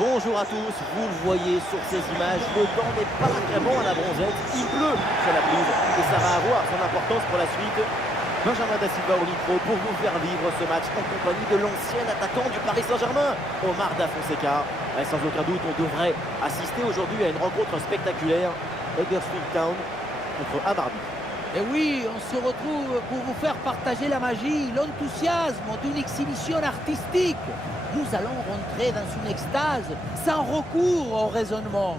Bonjour à tous, vous le voyez sur ces images, le temps n'est pas vraiment à la bronzette, il pleut sur la pelouse et ça va avoir son importance pour la suite. Benjamin Da Silva au micro pour vous faire vivre ce match en compagnie de l'ancien attaquant du Paris Saint-Germain, Omar Da Fonseca. Sans aucun doute, on devrait assister aujourd'hui à une rencontre spectaculaire, Huddersfield Town contre Amarby. Et oui, on se retrouve pour vous faire partager la magie, l'enthousiasme d'une exhibition artistique. Nous allons rentrer dans une extase sans recours au raisonnement.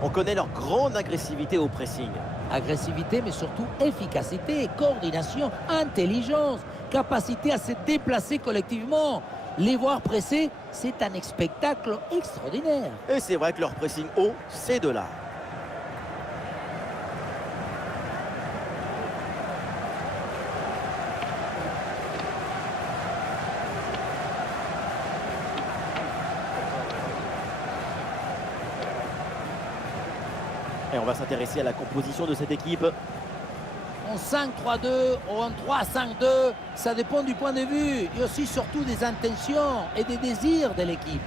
On connaît leur grande agressivité au pressing. Agressivité, mais surtout efficacité, coordination, intelligence, capacité à se déplacer collectivement. Les voir presser, c'est un spectacle extraordinaire. Et c'est vrai que leur pressing haut, c'est de l'art. Et on va s'intéresser à la composition de cette équipe. En 5-3-2 ou en 3-5-2, ça dépend du point de vue et aussi surtout des intentions et des désirs de l'équipe.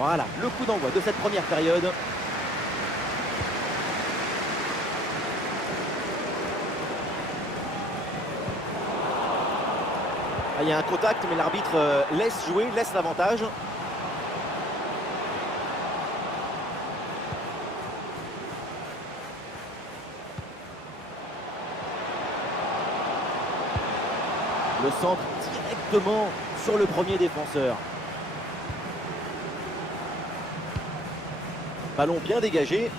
Voilà, le coup d'envoi de cette première période. Il y a un contact, mais l'arbitre laisse jouer, laisse l'avantage. Le centre directement sur le premier défenseur. Ballon bien dégagé.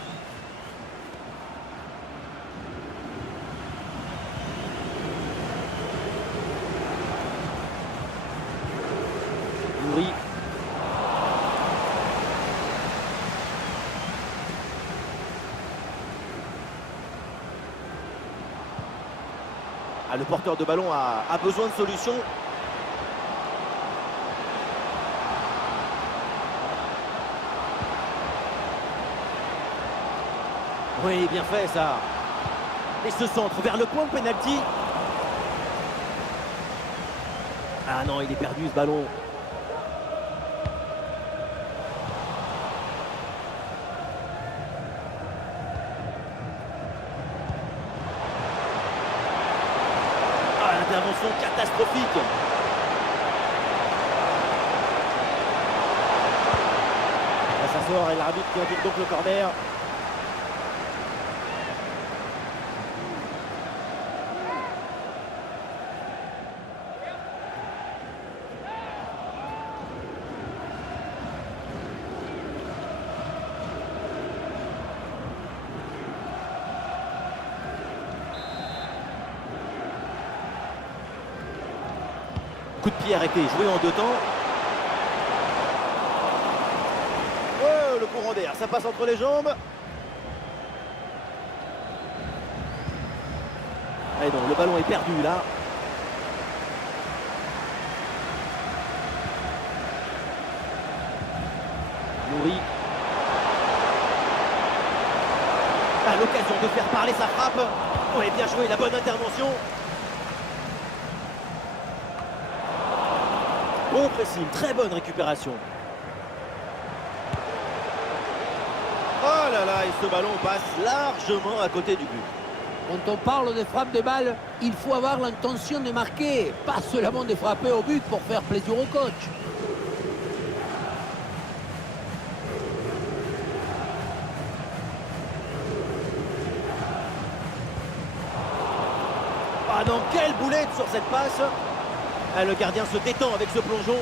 Nourri. Le porteur de ballon a besoin de solution. Oui, bien fait ça. Et ce centre vers le point de pénalty. Ah non, il est perdu ce ballon. Ah, l'intervention catastrophique. Là, ça sort et l'arbitre qui indique donc le corner. Coup de pied arrêté, joué en deux temps. Oh, le courant d'air, ça passe entre les jambes. Allez donc, le ballon est perdu là. Nourri. L'occasion de faire parler sa frappe. Oui, bien joué, la bonne intervention. Bon pressing, très bonne récupération. Oh là là, et ce ballon passe largement à côté du but. Quand on parle de frappe de balle, il faut avoir l'intention de marquer, pas seulement de frapper au but pour faire plaisir au coach. Ah non, quelle boulette sur cette passe. Le gardien se détend avec ce plongeon.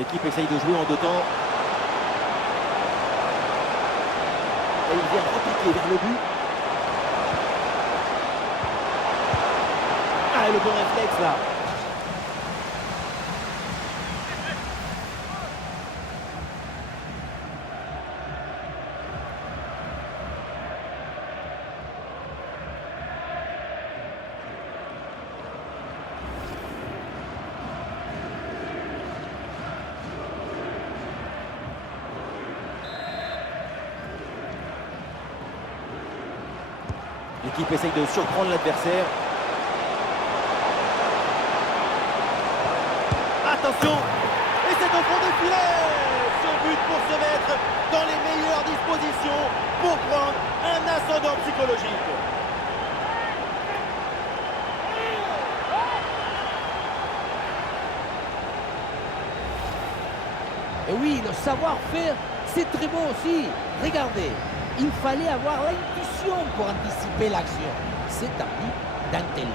L'équipe essaye de jouer en deux temps. Et il vient repiquer vers le but. Ah, le bon réflexe là. L'équipe essaye de surprendre l'adversaire. Attention! Et c'est au fond du filet! Ce but pour se mettre dans les meilleures dispositions pour prendre un ascendant psychologique. Et oui, le savoir-faire, c'est très bon aussi. Regardez, il fallait avoir l'intuition pour anticiper l'action. C'est un but d'intelligence.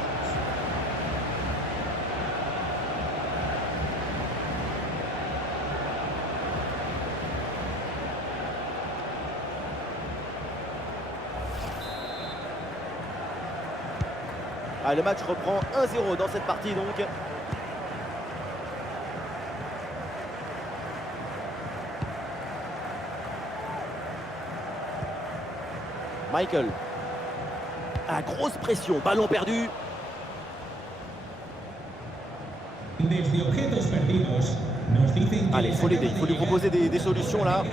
Ah, le match reprend 1-0 dans cette partie donc. Michael. Ah, grosse pression, ballon perdu. Allez, il faut l'aider, il faut lui proposer des solutions là.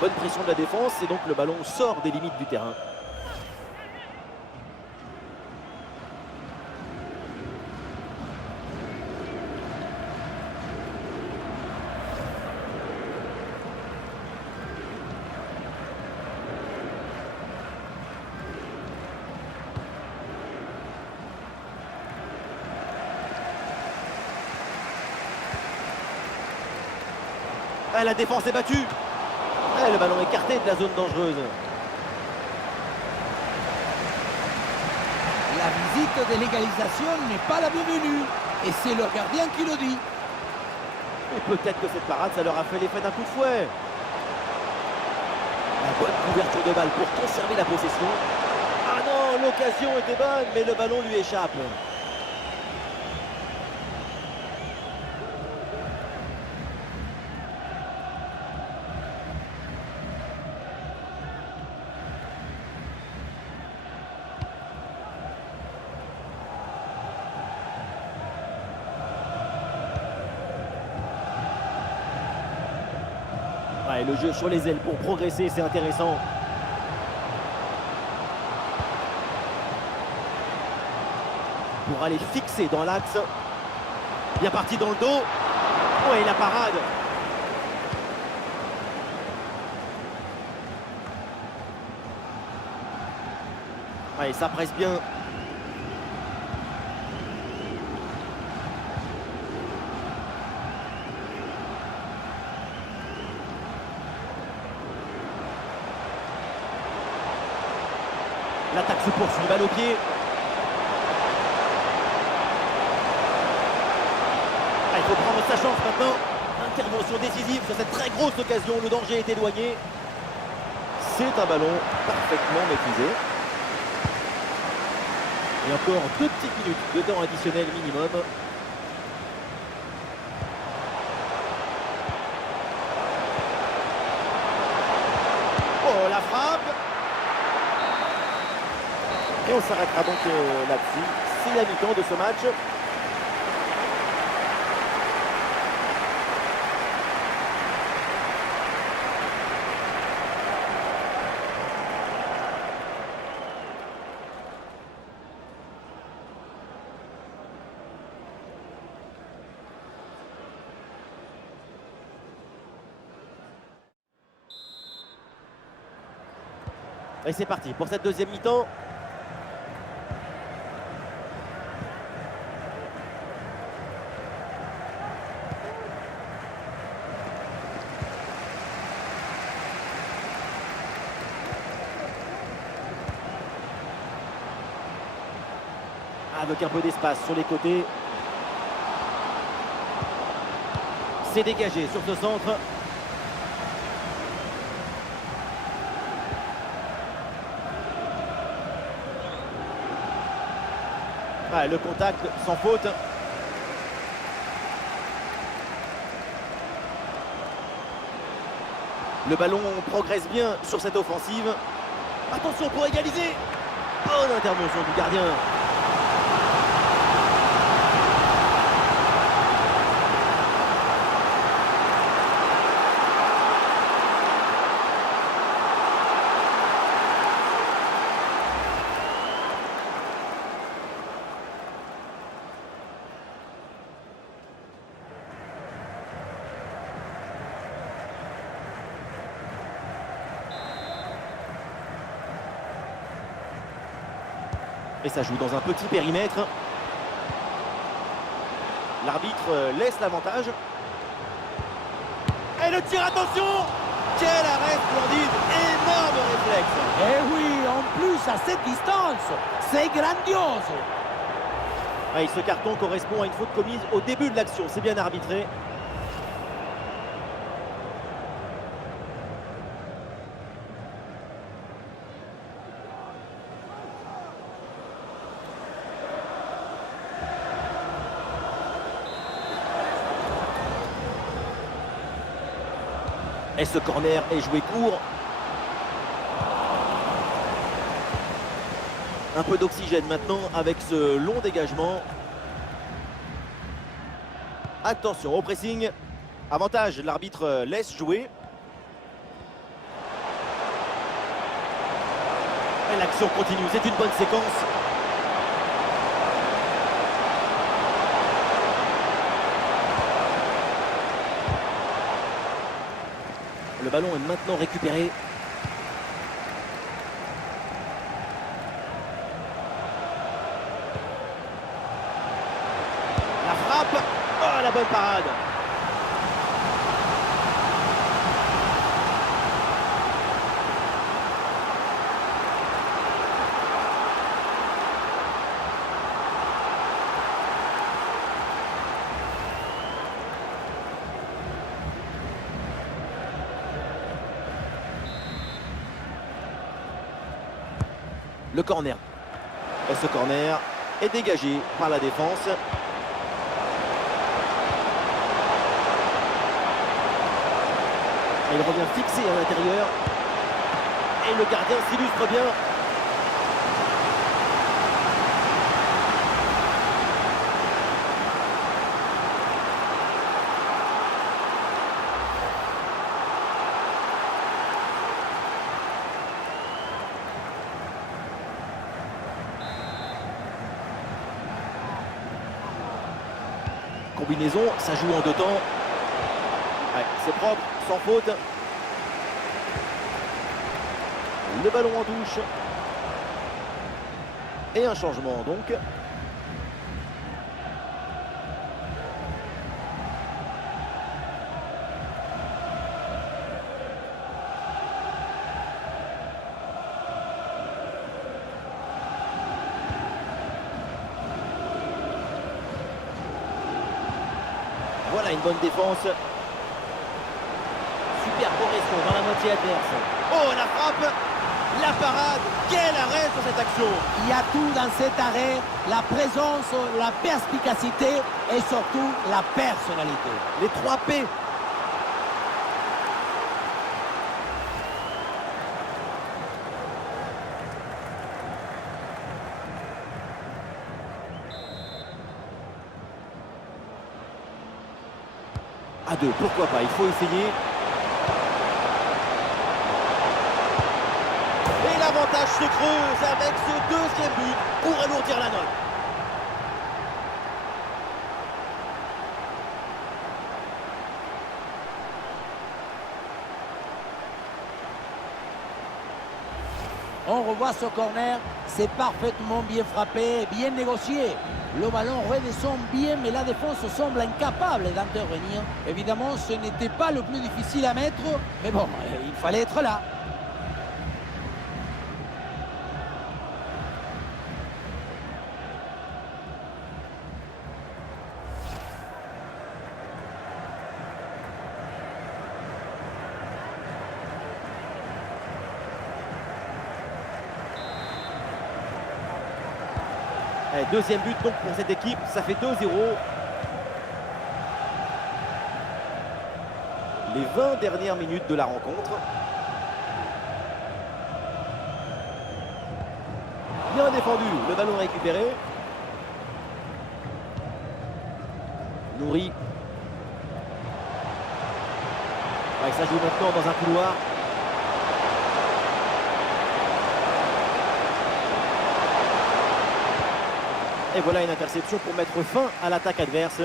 Bonne pression de la défense et donc le ballon sort des limites du terrain. Ah, la défense est battue. Ah, le ballon écarté de la zone dangereuse. La visite de l'égalisation n'est pas la bienvenue. Et c'est le gardien qui le dit. Et peut-être que cette parade, ça leur a fait l'effet d'un coup de fouet. La bonne couverture de balle pour conserver la possession. Ah non, l'occasion était bonne, mais le ballon lui échappe. Ouais, le jeu sur les ailes pour progresser, c'est intéressant. Pour aller fixer dans l'axe. Bien parti dans le dos. Ouais, la parade. Ouais, ça presse bien. L'attaque se poursuit, balle au pied. Ah, il faut prendre sa chance maintenant. Intervention décisive sur cette très grosse occasion. Le danger est éloigné. C'est un ballon parfaitement maîtrisé. Et encore 2 petites minutes de temps additionnel minimum. Oh, la frappe! Et on s'arrêtera donc là-dessus. C'est la mi-temps de ce match. Et c'est parti pour cette deuxième mi-temps. avec un peu d'espace sur les côtés. C'est dégagé sur ce centre. Ah, le contact sans faute. Le ballon progresse bien sur cette offensive. Attention pour égaliser. Bonne intervention du gardien. Et ça joue dans un petit périmètre. L'arbitre laisse l'avantage. Et le tir, attention! Quel arrêt splendide! Énorme réflexe! Eh oui, en plus à cette distance, c'est grandiose. Ah, ce carton correspond à une faute commise au début de l'action. C'est bien arbitré. Et ce corner est joué court. Un peu d'oxygène maintenant avec ce long dégagement. Attention au pressing. Avantage, l'arbitre laisse jouer. Et l'action continue, c'est une bonne séquence. Le ballon est maintenant récupéré. La frappe. Oh, la bonne parade. Le corner. Et ce corner est dégagé par la défense. Et il revient fixé à l'intérieur. Et le gardien s'illustre bien. Combinaison, ça joue en deux temps. Ouais, c'est propre, sans faute. Le ballon en touche. Et un changement donc. Voilà une bonne défense. Super progression dans la moitié adverse. Oh, la frappe, la parade. Quel arrêt sur cette action! Il y a tout dans cet arrêt, la présence, la perspicacité et surtout la personnalité. Les 3 P. À 2, pourquoi pas, il faut essayer. Et l'avantage se creuse avec ce deuxième but pour alourdir la note. On revoit ce corner, c'est parfaitement bien frappé, bien négocié. Le ballon redescend bien, mais la défense semble incapable d'intervenir. Évidemment, ce n'était pas le plus difficile à mettre, mais bon, il fallait être là. Allez, deuxième but donc pour cette équipe, ça fait 2-0. Les 20 dernières minutes de la rencontre. Bien défendu, le ballon récupéré. Nouri. Ouais, ça joue maintenant dans un couloir. Et voilà une interception pour mettre fin à l'attaque adverse.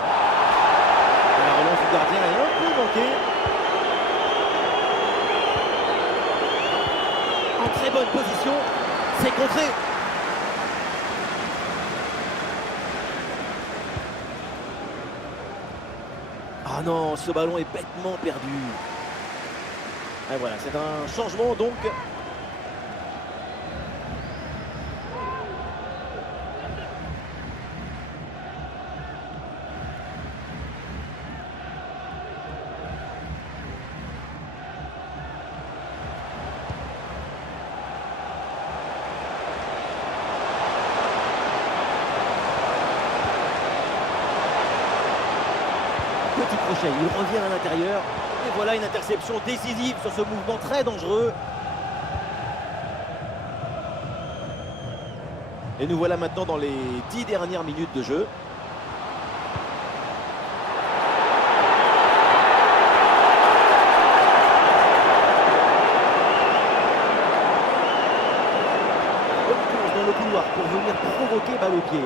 La relance du gardien est un peu manquée. En très bonne position, c'est contré. Ah non, ce ballon est bêtement perdu. Et voilà, c'est un changement donc. Petit crochet, il revient à l'intérieur. Et voilà une interception décisive sur ce mouvement très dangereux. Et nous voilà maintenant dans les 10 dernières minutes de jeu. On course dans le couloir pour venir provoquer balle au pied.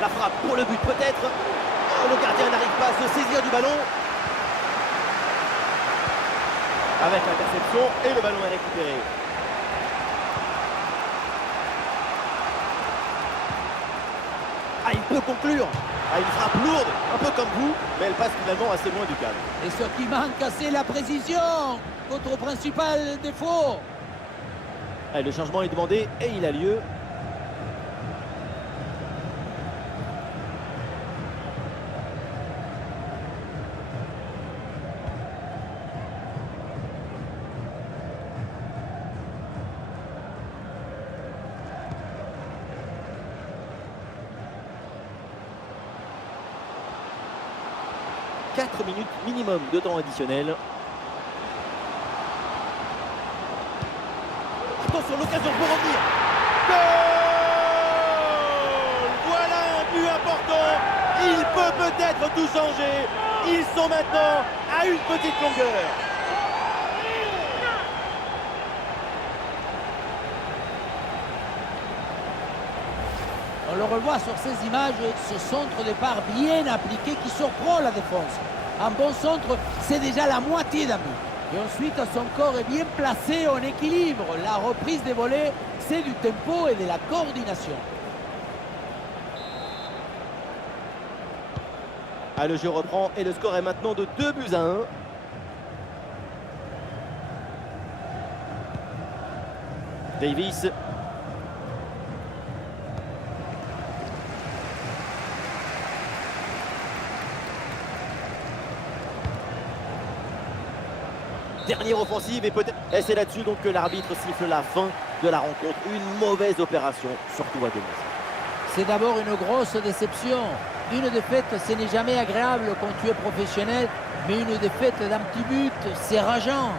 La frappe pour le but peut-être. Oh, le gardien n'arrive pas à se saisir du ballon. Avec l'interception et le ballon est récupéré. Ah, il peut conclure. Ah, une frappe lourde, un peu comme vous, mais elle passe finalement assez loin du cadre. Et ce qui manque, c'est la précision. Votre principal défaut. Allez, le changement est demandé et il a lieu. « 4 minutes minimum de temps additionnel. Attention, l'occasion pour revenir. Goal! Voilà un but important. Il peut peut-être tout changer. Ils sont maintenant à une petite longueur. On le revoit sur ces images, ce centre de part bien appliqué qui surprend la défense. Un bon centre, c'est déjà la moitié d'un but. Et ensuite, son corps est bien placé en équilibre. La reprise des volets, c'est du tempo et de la coordination. Ah, le jeu reprend et le score est maintenant de 2-1. Davis. Dernière offensive et peut-être... Et c'est là-dessus donc que l'arbitre siffle la fin de la rencontre. Une mauvaise opération, surtout à domicile. C'est d'abord une grosse déception. Une défaite, ce n'est jamais agréable quand tu es professionnel, mais une défaite d'un petit but, c'est rageant.